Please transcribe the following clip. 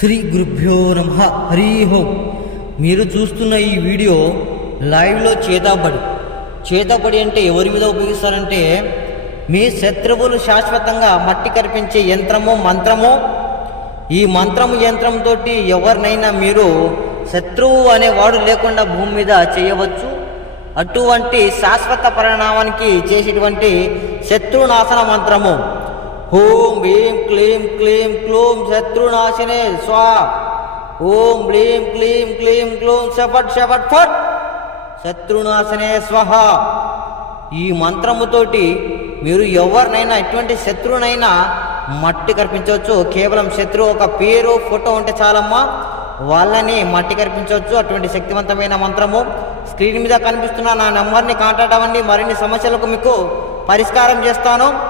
శ్రీ గురుభ్యో నమ. హరి హోం మీరు చూస్తున్న ఈ వీడియో లైవ్లో చేతాబడి. చేతాబడి అంటే ఎవరి మీద ఉపయోగిస్తారంటే మీ శత్రువులు శాశ్వతంగా మట్టి కరిపించే యంత్రము మంత్రము ఈ మంత్రము యంత్రంతో ఎవరినైనా మీరు శత్రువు అనేవాడు లేకుండా భూమి మీద చేయవచ్చు. అటువంటి శాశ్వత పరిణామానికి చేసేటువంటి శత్రునాశన మంత్రము. ఓం భీం క్లీం క్లీం క్లూం శత్రునాశినే స్వా. ఓం భీం క్లీం క్లీం క్లూం షపట్ షపట్ ఫట్. శత్రునాశనే స్వహ. ఈ మంత్రముతోటి మీరు ఎవరినైనా ఎటువంటి శత్రువునైనా మట్టి కర్పించవచ్చు. కేవలం శత్రువు ఒక పేరు ఫోటో ఉంటే చాలమ్మా. వాళ్ళని మట్టి కల్పించవచ్చు అటువంటి శక్తివంతమైన మంత్రము స్క్రీన్ మీద కనిపిస్తున్న నా నెంబర్ని కాంటాక్ట్ అవ్వండి. మరిన్ని సమస్యలకు మీకు పరిష్కారం చేస్తాను.